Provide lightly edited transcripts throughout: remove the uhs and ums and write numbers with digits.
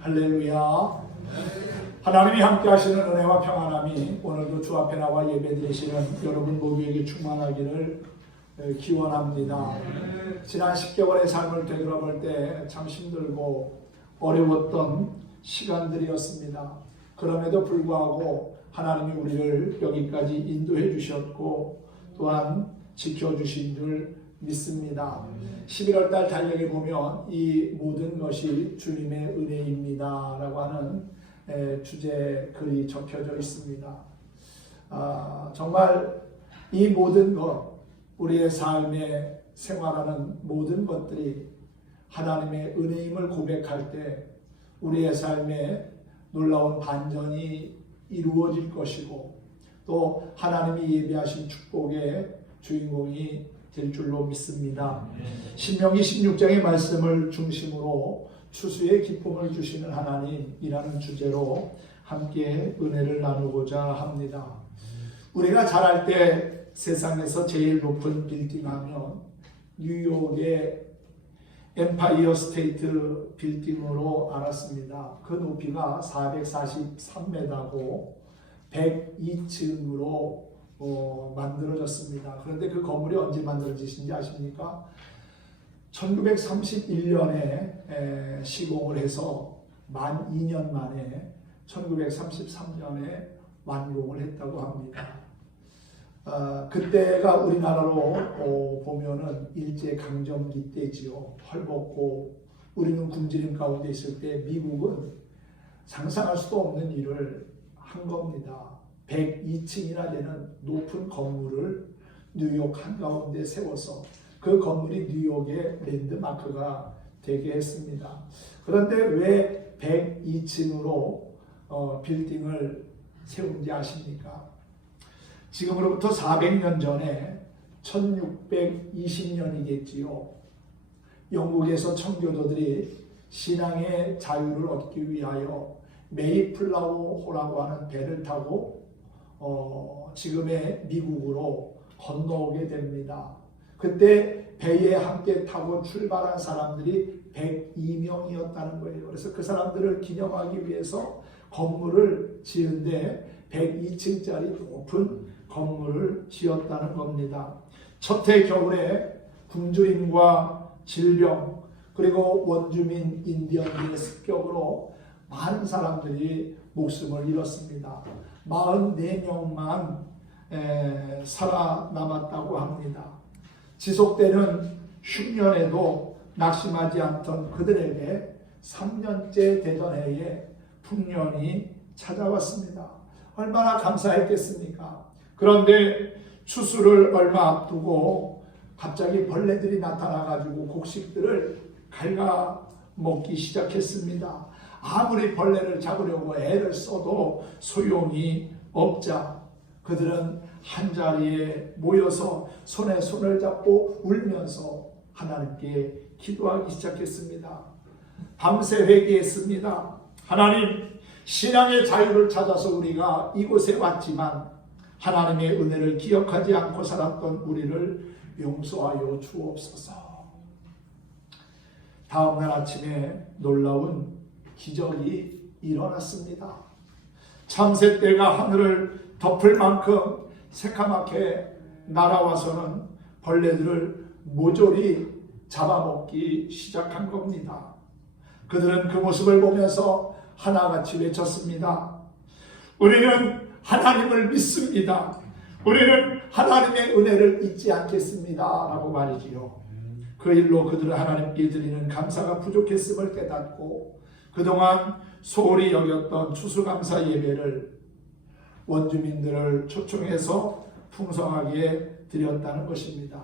할렐루야. 하나님이 함께 하시는 은혜와 평안함이 오늘도 주 앞에 나와 예배드리시는 여러분 모두에게 충만하기를 기원합니다. 지난 10개월의 삶을 되돌아볼 때 참 힘들고 어려웠던 시간들이었습니다. 그럼에도 불구하고 하나님이 우리를 여기까지 인도해 주셨고 또한 지켜주신 줄 믿습니다. 11월달 달력에 보면 이 모든 것이 주님의 은혜입니다 라고 하는 주제 글이 적혀져 있습니다. 정말 이 모든 것, 우리의 삶에 생활하는 모든 것들이 하나님의 은혜임을 고백할 때 우리의 삶에 놀라운 반전이 이루어질 것이고 또 하나님이 예비하신 축복의 주인공이 될 줄로 믿습니다. 신명기 16장의 말씀을 중심으로 추수의 기쁨을 주시는 하나님이라는 주제로 함께 은혜를 나누고자 합니다. 우리가 자랄 때 세상에서 제일 높은 빌딩 하면 뉴욕의 엠파이어 스테이트 빌딩으로 알았습니다. 그 높이가 443m고 102층으로 만들어졌습니다. 그런데 그 건물이 언제 만들어지신지 아십니까? 1931년에 시공을 해서 만 2년 만에 1933년에 완공을 했다고 합니다. 그때가 우리나라로 보면은 일제강점기 때지요. 헐벗고 우리는 굶주림 가운데 있을 때 미국은 상상할 수도 없는 일을 한 겁니다. 102층이나 되는 높은 건물을 뉴욕 한가운데 세워서 그 건물이 뉴욕의 랜드마크가 되게 했습니다. 그런데 왜 102층으로 빌딩을 세운지 아십니까? 지금으로부터 400년 전에 1620년이겠지요. 영국에서 청교도들이 신앙의 자유를 얻기 위하여 메이플라워호라고 하는 배를 타고 지금의 미국으로 건너오게 됩니다. 그때 배에 함께 타고 출발한 사람들이 102명이었다는 거예요. 그래서 그 사람들을 기념하기 위해서 건물을 지은데 102층짜리 높은 건물을 지었다는 겁니다. 첫해 겨울에 굶주림과 질병 그리고 원주민 인디언들의 습격으로 많은 사람들이 목숨을 잃었습니다. 44명만 살아남았다고 합니다. 지속되는 흉년에도 낙심하지 않던 그들에게 3년째 되던 해에 풍년이 찾아왔습니다. 얼마나 감사했겠습니까? 그런데 추수를 얼마 앞두고 갑자기 벌레들이 나타나가지고 곡식들을 갉아먹기 시작했습니다. 아무리 벌레를 잡으려고 애를 써도 소용이 없자 그들은 한자리에 모여서 손에 손을 잡고 울면서 하나님께 기도하기 시작했습니다. 밤새 회개했습니다. 하나님, 신앙의 자유를 찾아서 우리가 이곳에 왔지만 하나님의 은혜를 기억하지 않고 살았던 우리를 용서하여 주옵소서. 다음날 아침에 놀라운 기적이 일어났습니다. 참새떼가 하늘을 덮을 만큼 새카맣게 날아와서는 벌레들을 모조리 잡아먹기 시작한 겁니다. 그들은 그 모습을 보면서 하나같이 외쳤습니다. 우리는 하나님을 믿습니다. 우리는 하나님의 은혜를 잊지 않겠습니다 라고 말이지요. 그 일로 그들은 하나님께 드리는 감사가 부족했음을 깨닫고 그동안 소홀히 여겼던 추수감사 예배를 원주민들을 초청해서 풍성하게 드렸다는 것입니다.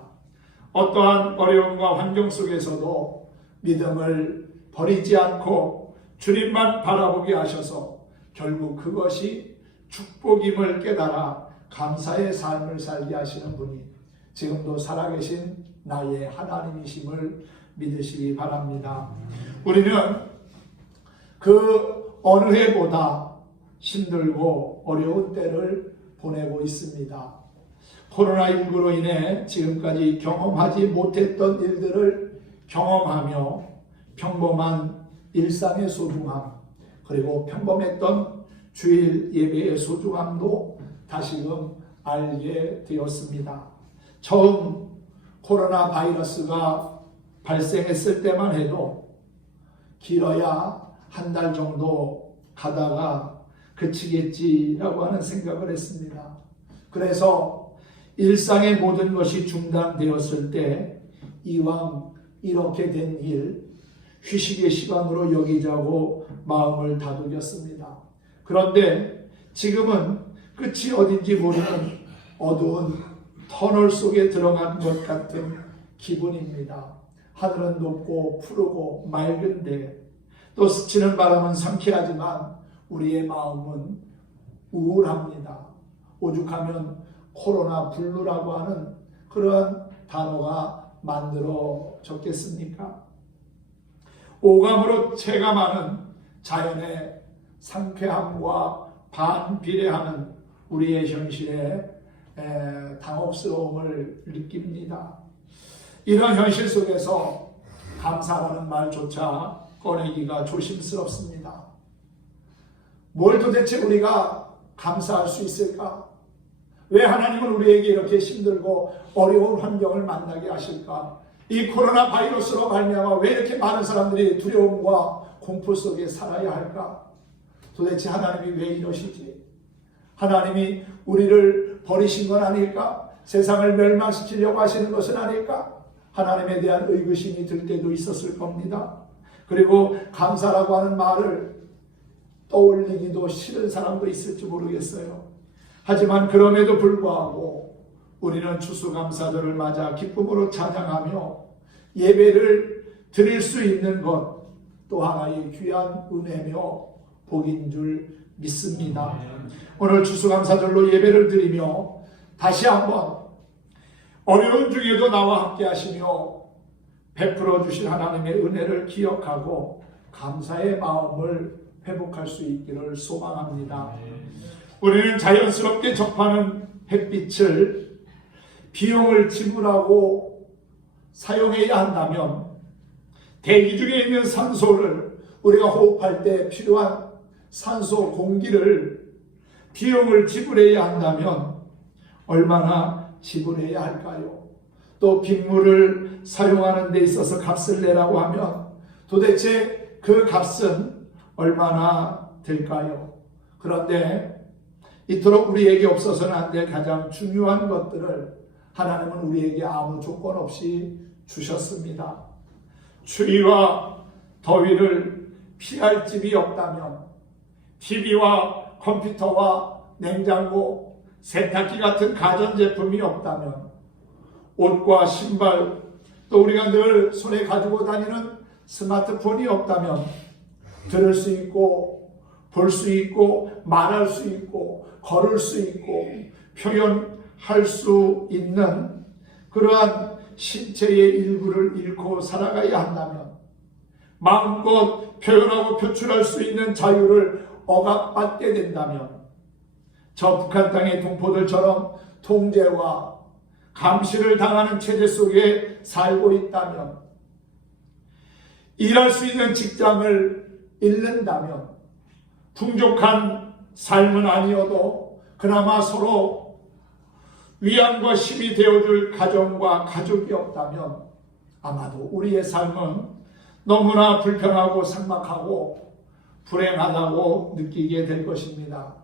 어떠한 어려움과 환경 속에서도 믿음을 버리지 않고 주님만 바라보게 하셔서 결국 그것이 축복임을 깨달아 감사의 삶을 살게 하시는 분이 지금도 살아계신 나의 하나님이심을 믿으시기 바랍니다. 우리는 그 어느 해보다 힘들고 어려운 때를 보내고 있습니다. 코로나19로 인해 지금까지 경험하지 못했던 일들을 경험하며 평범한 일상의 소중함, 그리고 평범했던 주일 예배의 소중함도 다시금 알게 되었습니다. 처음 코로나 바이러스가 발생했을 때만 해도 길어야 한 달 정도 가다가 그치겠지라고 하는 생각을 했습니다. 그래서 일상의 모든 것이 중단되었을 때 이왕 이렇게 된 일, 휴식의 시간으로 여기자고 마음을 다독였습니다. 그런데 지금은 끝이 어딘지 모르는 어두운 터널 속에 들어간 것 같은 기분입니다. 하늘은 높고 푸르고 맑은데 또 스치는 바람은 상쾌하지만 우리의 마음은 우울합니다. 오죽하면 코로나 블루라고 하는 그런 단어가 만들어졌겠습니까? 오감으로 체감하는 자연의 상쾌함과 반비례하는 우리의 현실에 당혹스러움을 느낍니다. 이런 현실 속에서 감사라는 말조차 꺼내기가 조심스럽습니다. 뭘 도대체 우리가 감사할 수 있을까? 왜 하나님은 우리에게 이렇게 힘들고 어려운 환경을 만나게 하실까? 이 코로나 바이러스로 말미암아 왜 이렇게 많은 사람들이 두려움과 공포 속에 살아야 할까? 도대체 하나님이 왜 이러시지? 하나님이 우리를 버리신 건 아닐까? 세상을 멸망시키려고 하시는 것은 아닐까? 하나님에 대한 의구심이 들 때도 있었을 겁니다. 그리고 감사라고 하는 말을 떠올리기도 싫은 사람도 있을지 모르겠어요. 하지만 그럼에도 불구하고 우리는 추수감사절을 맞아 기쁨으로 찬양하며 예배를 드릴 수 있는 것 또 하나의 귀한 은혜며 복인 줄 믿습니다. 오늘 추수감사절로 예배를 드리며 다시 한번 어려운 중에도 나와 함께 하시며 베풀어 주신 하나님의 은혜를 기억하고 감사의 마음을 회복할 수 있기를 소망합니다. 우리는 자연스럽게 접하는 햇빛을 비용을 지불하고 사용해야 한다면 대기 중에 있는 산소를 우리가 호흡할 때 필요한 산소 공기를 비용을 지불해야 한다면 얼마나 지불해야 할까요? 또 빗물을 사용하는 데 있어서 값을 내라고 하면 도대체 그 값은 얼마나 될까요? 그런데 이토록 우리에게 없어서는 안 될 가장 중요한 것들을 하나님은 우리에게 아무 조건 없이 주셨습니다. 추위와 더위를 피할 집이 없다면 TV와 컴퓨터와 냉장고, 세탁기 같은 가전제품이 없다면 옷과 신발, 또 우리가 늘 손에 가지고 다니는 스마트폰이 없다면 들을 수 있고 볼 수 있고 말할 수 있고 걸을 수 있고 표현할 수 있는 그러한 신체의 일부를 잃고 살아가야 한다면 마음껏 표현하고 표출할 수 있는 자유를 억압받게 된다면 저 북한 땅의 동포들처럼 통제와 감시를 당하는 체제 속에 살고 있다면 일할 수 있는 직장을 잃는다면 풍족한 삶은 아니어도 그나마 서로 위안과 힘이 되어줄 가정과 가족이 없다면 아마도 우리의 삶은 너무나 불편하고 삭막하고 불행하다고 느끼게 될 것입니다.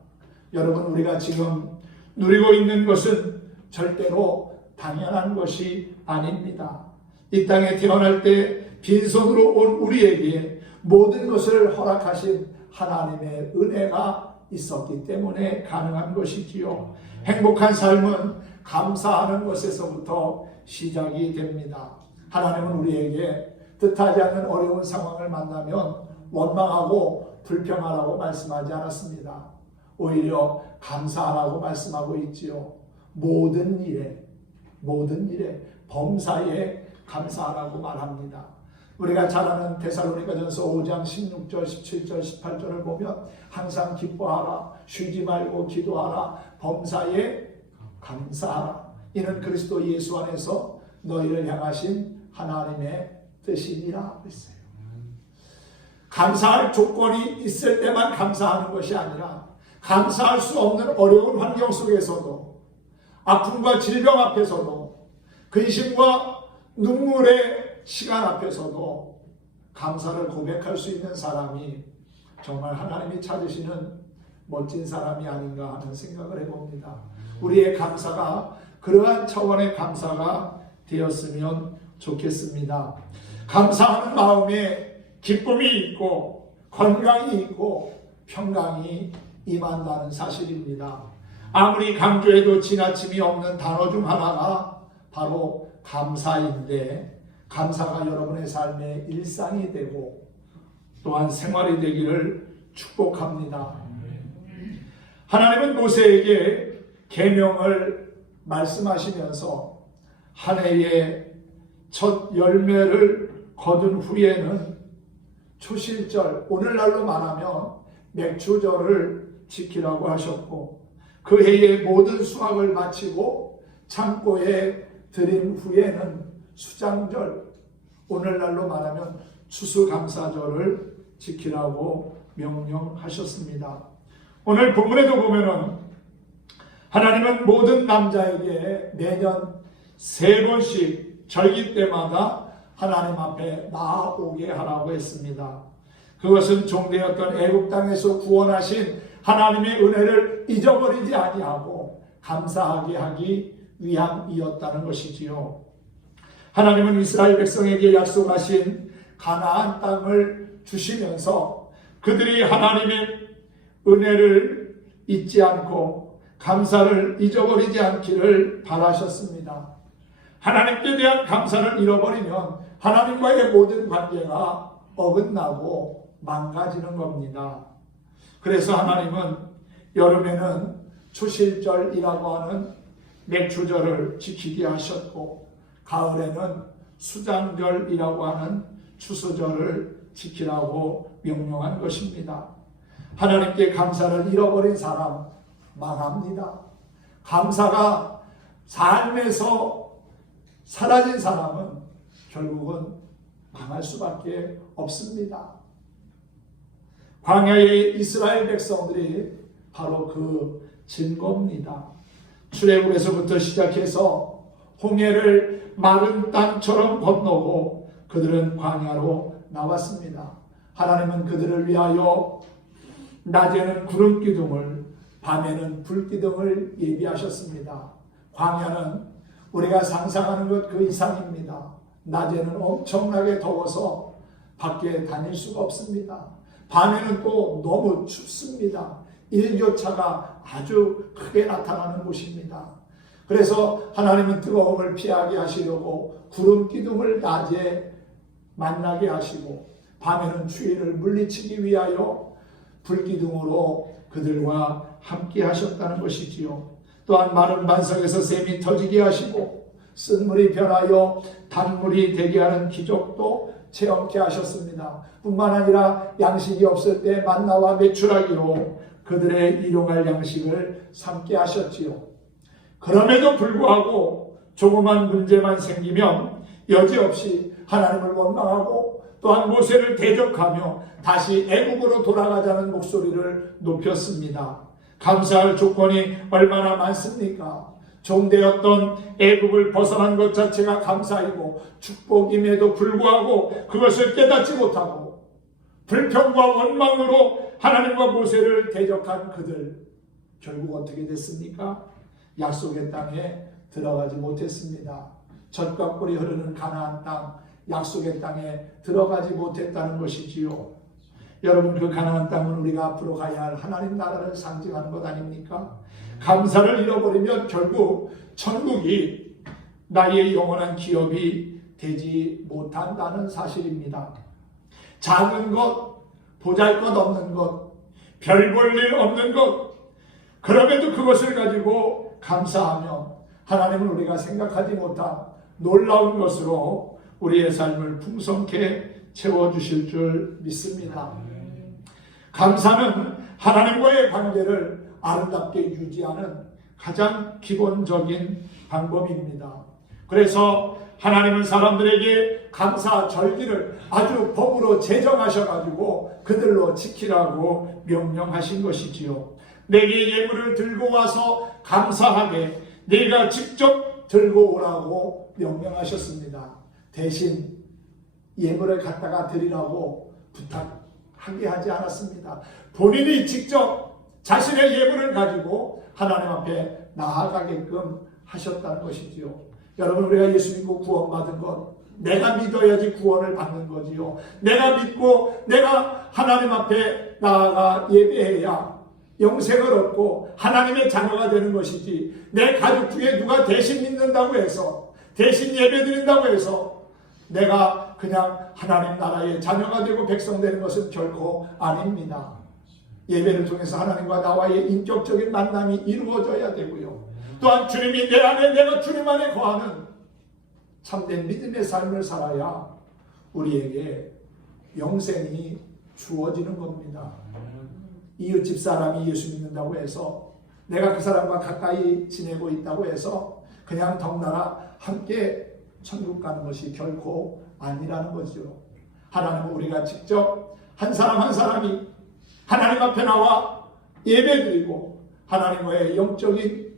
여러분, 우리가 지금 누리고 있는 것은 절대로 당연한 것이 아닙니다. 이 땅에 태어날 때 빈손으로 온 우리에게 모든 것을 허락하신 하나님의 은혜가 있었기 때문에 가능한 것이지요. 행복한 삶은 감사하는 것에서부터 시작이 됩니다. 하나님은 우리에게 뜻하지 않는 어려운 상황을 만나면 원망하고 불평하라고 말씀하지 않았습니다. 오히려 감사하라고 말씀하고 있지요. 모든 일에 범사에 감사하라고 말합니다. 우리가 잘 아는 데살로니가전서 5장 16절, 17절, 18절을 보면 항상 기뻐하라, 쉬지 말고 기도하라, 범사에 감사하라. 이는 그리스도 예수 안에서 너희를 향하신 하나님의 뜻이니라 했어요. 감사할 조건이 있을 때만 감사하는 것이 아니라 감사할 수 없는 어려운 환경 속에서도 아픔과 질병 앞에서도 근심과 눈물의 시간 앞에서도 감사를 고백할 수 있는 사람이 정말 하나님이 찾으시는 멋진 사람이 아닌가 하는 생각을 해봅니다. 우리의 감사가 그러한 차원의 감사가 되었으면 좋겠습니다. 감사하는 마음에 기쁨이 있고 건강이 있고 평강이 임한다는 사실입니다. 아무리 강조해도 지나침이 없는 단어 중 하나가 바로 감사인데, 감사가 여러분의 삶의 일상이 되고 또한 생활이 되기를 축복합니다. 하나님은 모세에게 계명을 말씀하시면서 한 해의 첫 열매를 거둔 후에는 초실절, 오늘날로 말하면 맥추절을 지키라고 하셨고, 그 해의 모든 수확을 마치고 창고에 들인 후에는 수장절, 오늘날로 말하면 추수감사절을 지키라고 명령하셨습니다. 오늘 본문에도 보면은 하나님은 모든 남자에게 매년 3번씩 절기 때마다 하나님 앞에 나아오게 하라고 했습니다. 그것은 종되었던 애굽 땅에서 구원하신 하나님의 은혜를 잊어버리지 아니하고 감사하게 하기 위함이었다는 것이지요. 하나님은 이스라엘 백성에게 약속하신 가나안 땅을 주시면서 그들이 하나님의 은혜를 잊지 않고 감사를 잊어버리지 않기를 바라셨습니다. 하나님께 대한 감사를 잃어버리면 하나님과의 모든 관계가 어긋나고 망가지는 겁니다. 그래서 하나님은 여름에는 초실절이라고 하는 맥추절을 지키게 하셨고, 가을에는 수장절이라고 하는 추수절을 지키라고 명령한 것입니다. 하나님께 감사를 잃어버린 사람 망합니다. 감사가 삶에서 사라진 사람은 결국은 망할 수밖에 없습니다. 광야의 이스라엘 백성들이 바로 그 증거입니다. 출애굽에서부터 시작해서 홍해를 마른 땅처럼 건너고 그들은 광야로 나왔습니다. 하나님은 그들을 위하여 낮에는 구름 기둥을, 밤에는 불 기둥을 예비하셨습니다. 광야는 우리가 상상하는 것 그 이상입니다. 낮에는 엄청나게 더워서 밖에 다닐 수가 없습니다. 밤에는 또 너무 춥습니다. 일교차가 아주 크게 나타나는 곳입니다. 그래서 하나님은 뜨거움을 피하게 하시려고 구름 기둥을 낮에 만나게 하시고, 밤에는 추위를 물리치기 위하여 불기둥으로 그들과 함께 하셨다는 것이지요. 또한 마른 반석에서 샘이 터지게 하시고 쓴물이 변하여 단물이 되게 하는 기적도 체험케 하셨습니다. 뿐만 아니라 양식이 없을 때 만나와 메추라기로 그들의 일용할 양식을 삼게 하셨지요. 그럼에도 불구하고 조그만 문제만 생기면 여지없이 하나님을 원망하고 또한 모세를 대적하며 다시 애국으로 돌아가자는 목소리를 높였습니다. 감사할 조건이 얼마나 많습니까? 종되었던 애국을 벗어난 것 자체가 감사이고 축복임에도 불구하고 그것을 깨닫지 못하고 불평과 원망으로 하나님과 모세를 대적한 그들, 결국 어떻게 됐습니까? 약속의 땅에 들어가지 못했습니다. 젖과 꿀이 흐르는 가나안 땅, 약속의 땅에 들어가지 못했다는 것이지요. 여러분, 그 가나안 땅은 우리가 앞으로 가야 할 하나님 나라를 상징하는 것 아닙니까? 감사를 잃어버리면 결국 천국이 나의 영원한 기업이 되지 못한다는 사실입니다. 작은 것, 보잘것없는 것, 별 볼 일 없는 것, 그럼에도 그것을 가지고 감사하며 하나님은 우리가 생각하지 못한 놀라운 것으로 우리의 삶을 풍성케 채워주실 줄 믿습니다. 감사는 하나님과의 관계를 아름답게 유지하는 가장 기본적인 방법입니다. 그래서 하나님은 사람들에게 감사 절기를 아주 법으로 제정하셔가지고 그들로 지키라고 명령하신 것이지요. 내게 예물을 들고 와서 감사하게 네가 직접 들고 오라고 명령하셨습니다. 대신 예물을 갖다가 드리라고 부탁하게 하지 않았습니다. 본인이 직접 자신의 예물을 가지고 하나님 앞에 나아가게끔 하셨다는 것이지요. 여러분, 우리가 예수 믿고 구원받은 것, 내가 믿어야지 구원을 받는 거지요. 내가 믿고 내가 하나님 앞에 나아가 예배해야 영생을 얻고 하나님의 자녀가 되는 것이지, 내 가족 중에 누가 대신 믿는다고 해서, 대신 예배드린다고 해서 내가 그냥 하나님 나라의 자녀가 되고 백성 되는 것은 결코 아닙니다. 예배를 통해서 하나님과 나와의 인격적인 만남이 이루어져야 되고요. 또한 주님이 내 안에, 내가 주님 안에 거하는 참된 믿음의 삶을 살아야 우리에게 영생이 주어지는 겁니다. 이웃집 사람이 예수 믿는다고 해서, 내가 그 사람과 가까이 지내고 있다고 해서 그냥 덩달아 함께 천국 가는 것이 결코 아니라는 거죠. 하나님은 우리가 직접 한 사람 한 사람이 하나님 앞에 나와 예배드리고 하나님과의 영적인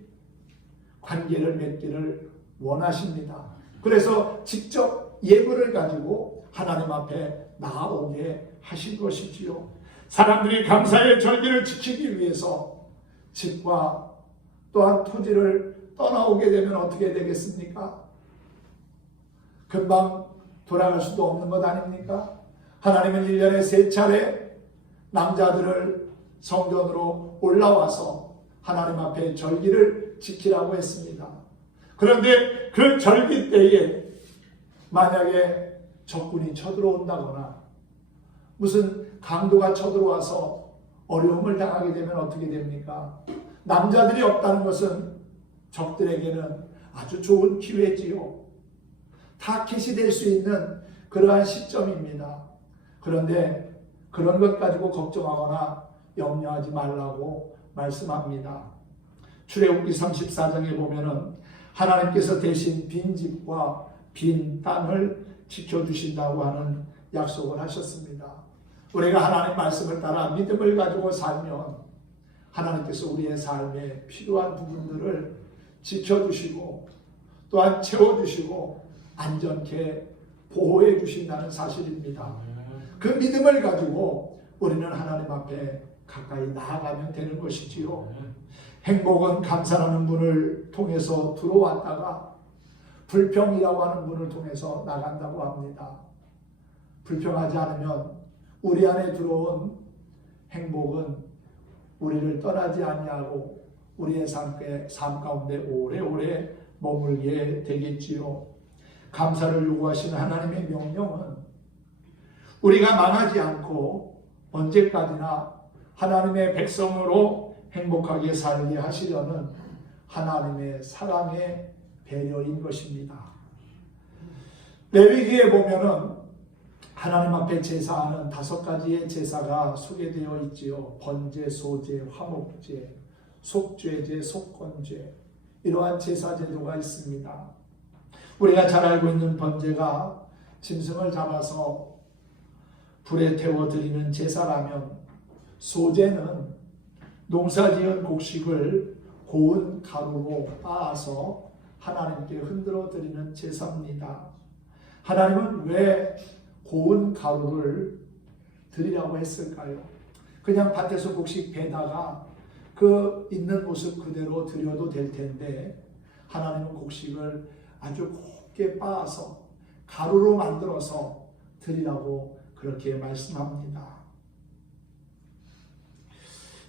관계를 맺기를 원하십니다. 그래서 직접 예물을 가지고 하나님 앞에 나아오게 하신 것이지요. 사람들이 감사의 절기를 지키기 위해서 집과 또한 토지를 떠나오게 되면 어떻게 되겠습니까? 금방 돌아갈 수도 없는 것 아닙니까? 하나님은 1년에 3차례 남자들을 성전으로 올라와서 하나님 앞에 절기를 지키라고 했습니다. 그런데 그 절기 때에 만약에 적군이 쳐들어온다거나 무슨 강도가 쳐들어와서 어려움을 당하게 되면 어떻게 됩니까? 남자들이 없다는 것은 적들에게는 아주 좋은 기회지요. 타켓이 될 수 있는 그러한 시점입니다. 그런데 그런 것 가지고 걱정하거나 염려하지 말라고 말씀합니다. 출애굽기 34장에 보면은 하나님께서 대신 빈 집과 빈 땅을 지켜주신다고 하는 약속을 하셨습니다. 우리가 하나님 말씀을 따라 믿음을 가지고 살면 하나님께서 우리의 삶에 필요한 부분들을 지켜주시고 또한 채워주시고 안전케 보호해 주신다는 사실입니다. 그 믿음을 가지고 우리는 하나님 앞에 가까이 나아가면 되는 것이지요. 행복은 감사라는 문을 통해서 들어왔다가 불평이라고 하는 문을 통해서 나간다고 합니다. 불평하지 않으면 우리 안에 들어온 행복은 우리를 떠나지 아니하고 우리의 삶 가운데 오래오래 머물게 되겠지요. 감사를 요구하시는 하나님의 명령은 우리가 망하지 않고 언제까지나 하나님의 백성으로 행복하게 살게 하시려는 하나님의 사랑의 배려인 것입니다. 레위기에 보면은 하나님 앞에 제사하는 5가지의 제사가 소개되어 있지요. 번제, 소제, 화목제, 속죄제, 속건제, 이러한 제사 제도가 있습니다. 우리가 잘 알고 있는 번제가 짐승을 잡아서 불에 태워 드리는 제사라면, 소제는 농사지은 곡식을 고운 가루로 빻아서 하나님께 흔들어 드리는 제사입니다. 하나님은 왜 고운 가루를 드리라고 했을까요? 그냥 밭에서 곡식 베다가 그 있는 모습 그대로 드려도 될 텐데 하나님은 곡식을 아주 곱게 빻아서 가루로 만들어서 드리라고 그렇게 말씀합니다.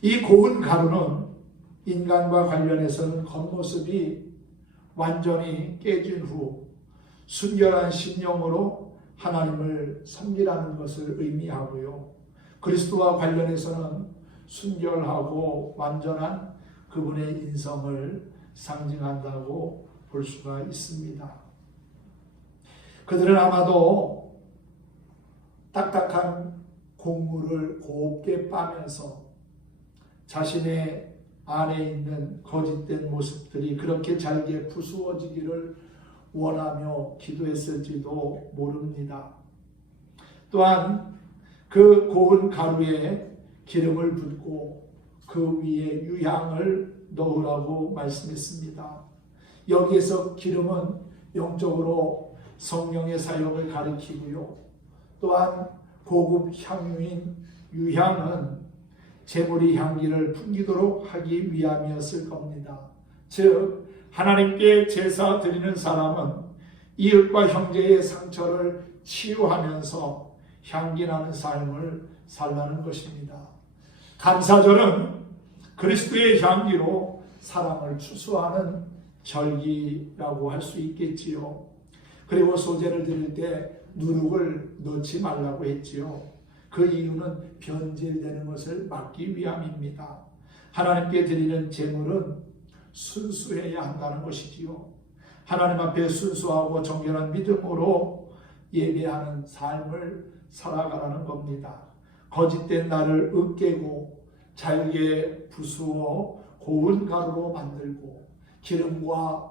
이 고운 가루는 인간과 관련해서는 겉모습이 완전히 깨진 후 순결한 심령으로 하나님을 섬기라는 것을 의미하고요. 그리스도와 관련해서는 순결하고 완전한 그분의 인성을 상징한다고 볼 수가 있습니다. 그들은 아마도 딱딱한 곡물을 곱게 빻면서 자신의 안에 있는 거짓된 모습들이 그렇게 잘게 부수어지기를 원하며 기도했을지도 모릅니다. 또한 그 고운 가루에 기름을 붓고 그 위에 유향을 넣으라고 말씀했습니다. 여기에서 기름은 영적으로 성령의 사역을 가리키고요. 또한 고급 향유인 유향은 제물의 향기를 풍기도록 하기 위함이었을 겁니다. 즉 하나님께 제사 드리는 사람은 이웃과 형제의 상처를 치유하면서 향기나는 삶을 살라는 것입니다. 감사절은 그리스도의 향기로 사랑을 추수하는 절기라고 할 수 있겠지요. 그리고 소제를 드릴 때 누룩을 넣지 말라고 했지요. 그 이유는 변질되는 것을 막기 위함입니다. 하나님께 드리는 제물은 순수해야 한다는 것이지요. 하나님 앞에 순수하고 정결한 믿음으로 예배하는 삶을 살아가라는 겁니다. 거짓된 나를 으깨고 잘게 부수어 고운 가루로 만들고 기름과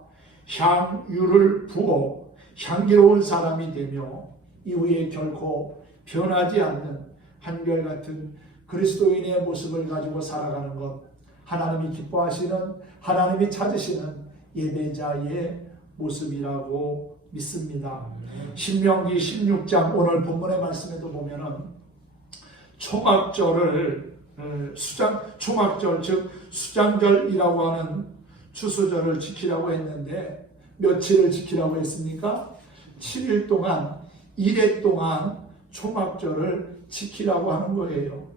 향유를 부어 향기로운 사람이 되며 이후에 결코 변하지 않는 한결같은 그리스도인의 모습을 가지고 살아가는 것, 하나님이 기뻐하시는, 하나님이 찾으시는 예배자의 모습이라고 믿습니다. 신명기 16장 오늘 본문의 말씀에도 보면은 초막절을 초막절 즉 수장절이라고 하는 추수절을 지키라고 했는데 며칠을 지키라고 했습니까? 7일 동안 1회 동안 초막절을 지키라고 하는 거예요.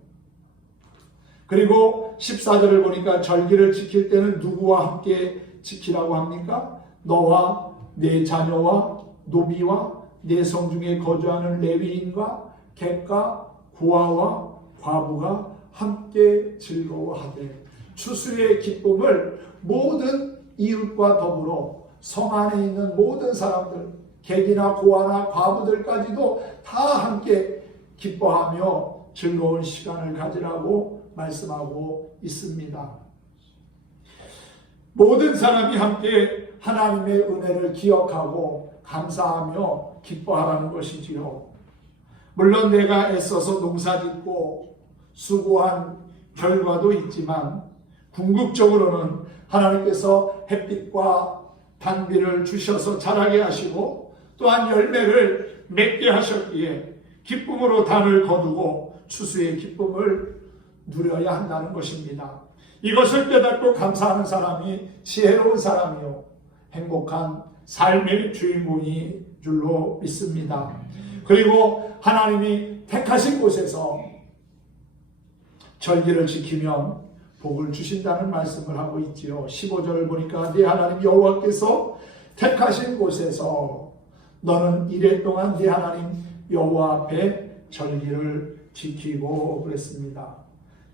그리고 14절을 보니까 절기를 지킬 때는 누구와 함께 지키라고 합니까? 너와 네 자녀와 노비와 네 성 중에 거주하는 레위인과 객과 고아와 과부가 함께 즐거워하되 추수의 기쁨을 모든 이웃과 더불어 성 안에 있는 모든 사람들, 객이나 고아나 과부들까지도 다 함께 기뻐하며 즐거운 시간을 가지라고 말씀하고 있습니다. 모든 사람이 함께 하나님의 은혜를 기억하고 감사하며 기뻐하라는 것이지요. 물론 내가 애써서 농사짓고 수고한 결과도 있지만 궁극적으로는 하나님께서 햇빛과 단비를 주셔서 자라게 하시고 또한 열매를 맺게 하셨기에 기쁨으로 단을 거두고 추수의 기쁨을 누려야 한다는 것입니다. 이것을 깨닫고 감사하는 사람이 지혜로운 사람이요 행복한 삶의 주인공이 줄로 믿습니다. 그리고 하나님이 택하신 곳에서 절기를 지키면 복을 주신다는 말씀을 하고 있지요. 15절을 보니까 네 하나님 여호와께서 택하신 곳에서 너는 이래 동안 네 하나님 여호와 앞에 절기를 지키고 그랬습니다.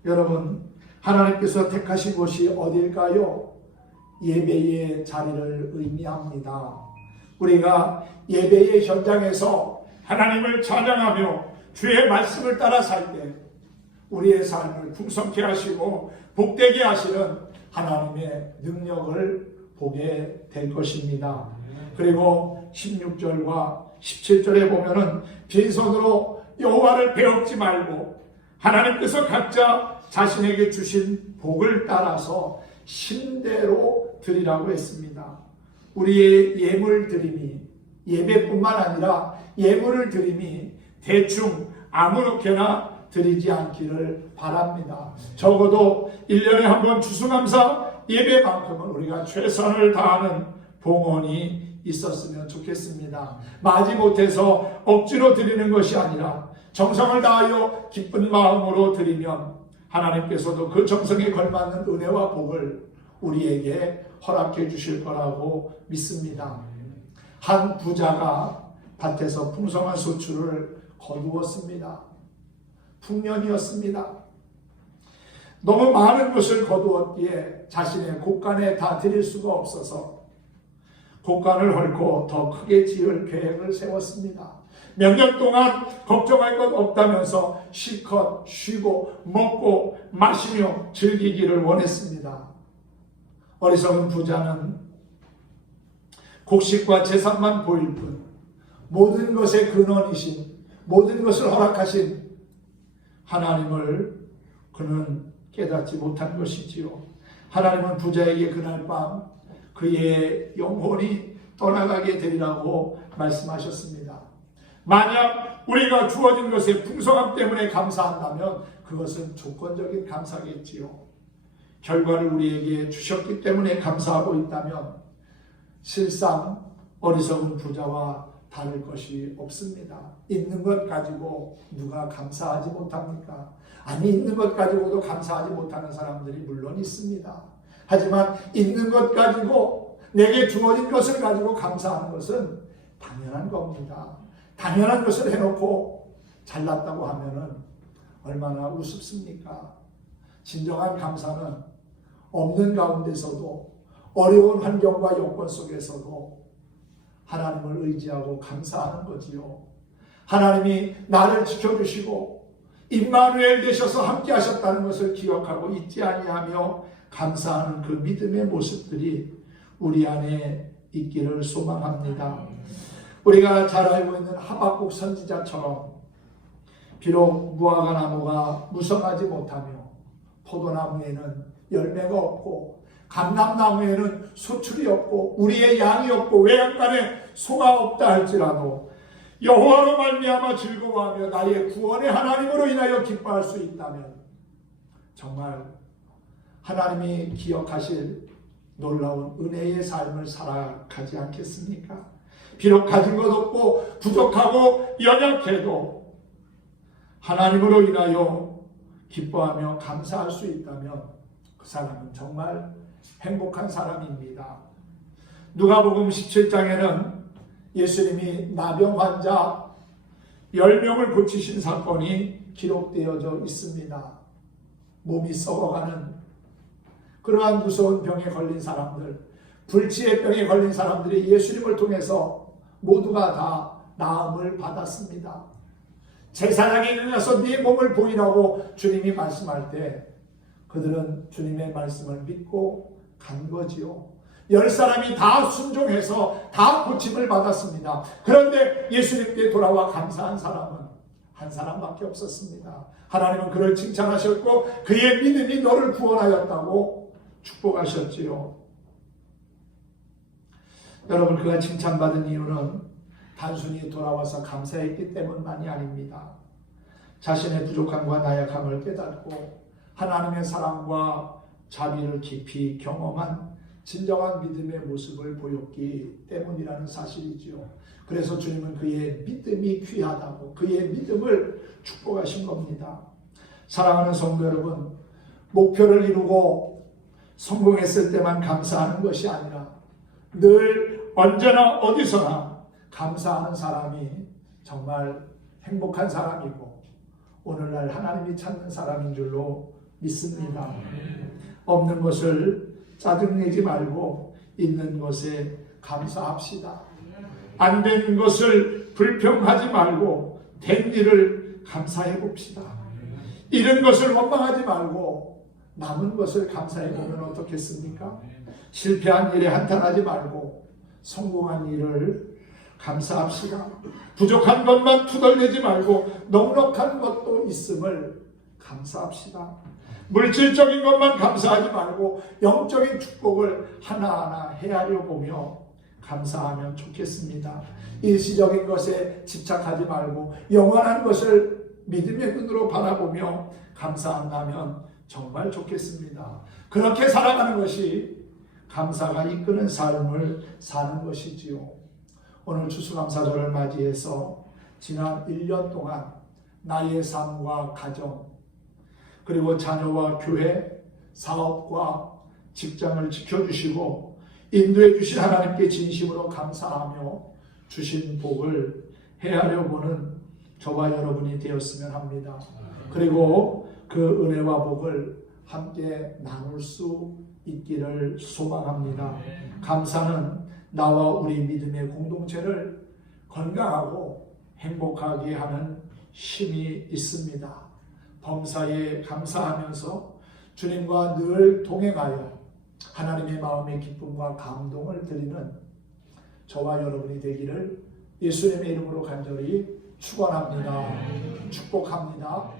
여러분, 하나님께서 택하신 곳이 어딜까요? 예배의 자리를 의미합니다. 우리가 예배의 현장에서 하나님을 찬양하며 주의 말씀을 따라 살 때 우리의 삶을 풍성케 하시고 복되게 하시는 하나님의 능력을 보게 될 것입니다. 그리고 16절과 17절에 보면은 빈손으로 여호와를 배웁지 말고 하나님께서 각자 자신에게 주신 복을 따라서 신대로 드리라고 했습니다. 우리의 예물 드림이 예배뿐만 아니라 예물을 드림이 대충 아무렇게나 드리지 않기를 바랍니다. 적어도 1년에 한 번 추수감사 예배만큼은 우리가 최선을 다하는 봉헌이 있었으면 좋겠습니다. 마지못해서 억지로 드리는 것이 아니라 정성을 다하여 기쁜 마음으로 드리면 하나님께서도 그 정성에 걸맞는 은혜와 복을 우리에게 허락해 주실 거라고 믿습니다. 한 부자가 밭에서 풍성한 소출을 거두었습니다. 풍년이었습니다. 너무 많은 것을 거두었기에 자신의 곳간에 다 드릴 수가 없어서 곳간을 헐고 더 크게 지을 계획을 세웠습니다. 몇 년 동안 걱정할 것 없다면서 실컷 쉬고 먹고 마시며 즐기기를 원했습니다. 어리석은 부자는 곡식과 제사만 보일 뿐 모든 것의 근원이신, 모든 것을 허락하신 하나님을 그는 깨닫지 못한 것이지요. 하나님은 부자에게 그날 밤 그의 영혼이 떠나가게 되리라고 말씀하셨습니다. 만약 우리가 주어진 것의 풍성함 때문에 감사한다면 그것은 조건적인 감사겠지요. 결과를 우리에게 주셨기 때문에 감사하고 있다면 실상 어리석은 부자와 다를 것이 없습니다. 있는 것 가지고 누가 감사하지 못합니까? 아니, 있는 것 가지고도 감사하지 못하는 사람들이 물론 있습니다. 하지만 있는 것 가지고, 내게 주어진 것을 가지고 감사하는 것은 당연한 겁니다. 당연한 것을 해놓고 잘났다고 하면은 얼마나 우습습니까? 진정한 감사는 없는 가운데서도, 어려운 환경과 여건 속에서도 하나님을 의지하고 감사하는 거지요. 하나님이 나를 지켜주시고 임마누엘 되셔서 함께 하셨다는 것을 기억하고 잊지 아니하며 감사하는 그 믿음의 모습들이 우리 안에 있기를 소망합니다. 우리가 잘 알고 있는 하박국 선지자처럼 비록 무화과 나무가 무성하지 못하며 포도나무에는 열매가 없고 감람나무에는 소출이 없고 우리의 양이 없고 외양간에 소가 없다 할지라도 여호와로 말미암아 즐거워하며 나의 구원의 하나님으로 인하여 기뻐할 수 있다면 정말 하나님이 기억하실 놀라운 은혜의 삶을 살아가지 않겠습니까? 비록 가진 것 없고 부족하고 연약해도 하나님으로 인하여 기뻐하며 감사할 수 있다면 그 사람은 정말 행복한 사람입니다. 누가복음 17장에는 예수님이 나병 환자 10명을 고치신 사건이 기록되어져 있습니다. 몸이 썩어가는 그러한 무서운 병에 걸린 사람들, 불치의 병에 걸린 사람들이 예수님을 통해서 모두가 다 나음을 받았습니다. 제사장에 일어나서 네 몸을 보이라고 주님이 말씀할 때 그들은 주님의 말씀을 믿고 간 거지요. 10사람이 다 순종해서 다 고침을 받았습니다. 그런데 예수님께 돌아와 감사한 사람은 한 사람밖에 없었습니다. 하나님은 그를 칭찬하셨고 그의 믿음이 너를 구원하였다고 축복하셨지요. 여러분, 그가 칭찬받은 이유는 단순히 돌아와서 감사했기 때문만이 아닙니다. 자신의 부족함과 나약함을 깨닫고 하나님의 사랑과 자비를 깊이 경험한 진정한 믿음의 모습을 보였기 때문이라는 사실이지요. 그래서 주님은 그의 믿음이 귀하다고 그의 믿음을 축복하신 겁니다. 사랑하는 성도 여러분, 목표를 이루고 성공했을 때만 감사하는 것이 아니라 늘 언제나 어디서나 감사하는 사람이 정말 행복한 사람이고 오늘날 하나님이 찾는 사람인 줄로 믿습니다. 없는 것을 짜증내지 말고 있는 것에 감사합시다. 안 된 것을 불평하지 말고 된 일을 감사해 봅시다. 잃은 것을 원망하지 말고 남은 것을 감사해 보면 어떻겠습니까? 실패한 일에 한탄하지 말고 성공한 일을 감사합시다. 부족한 것만 투덜대지 말고 넉넉한 것도 있음을 감사합시다. 물질적인 것만 감사하지 말고 영적인 축복을 하나하나 헤아려 보며 감사하면 좋겠습니다. 일시적인 것에 집착하지 말고 영원한 것을 믿음의 눈으로 바라보며 감사한다면 정말 좋겠습니다. 그렇게 살아가는 것이 감사가 이끄는 삶을 사는 것이지요. 오늘 추수감사절을 맞이해서 지난 1년 동안 나의 삶과 가정 그리고 자녀와 교회, 사업과 직장을 지켜주시고 인도해 주신 하나님께 진심으로 감사하며 주신 복을 헤아려 보는 저와 여러분이 되었으면 합니다. 그리고 그 은혜와 복을 함께 나눌 수 있기를 소망합니다. 감사는 나와 우리 믿음의 공동체를 건강하고 행복하게 하는 힘이 있습니다. 범사에 감사하면서 주님과 늘 동행하여 하나님의 마음의 기쁨과 감동을 드리는 저와 여러분이 되기를 예수님의 이름으로 간절히 축원합니다. 축복합니다.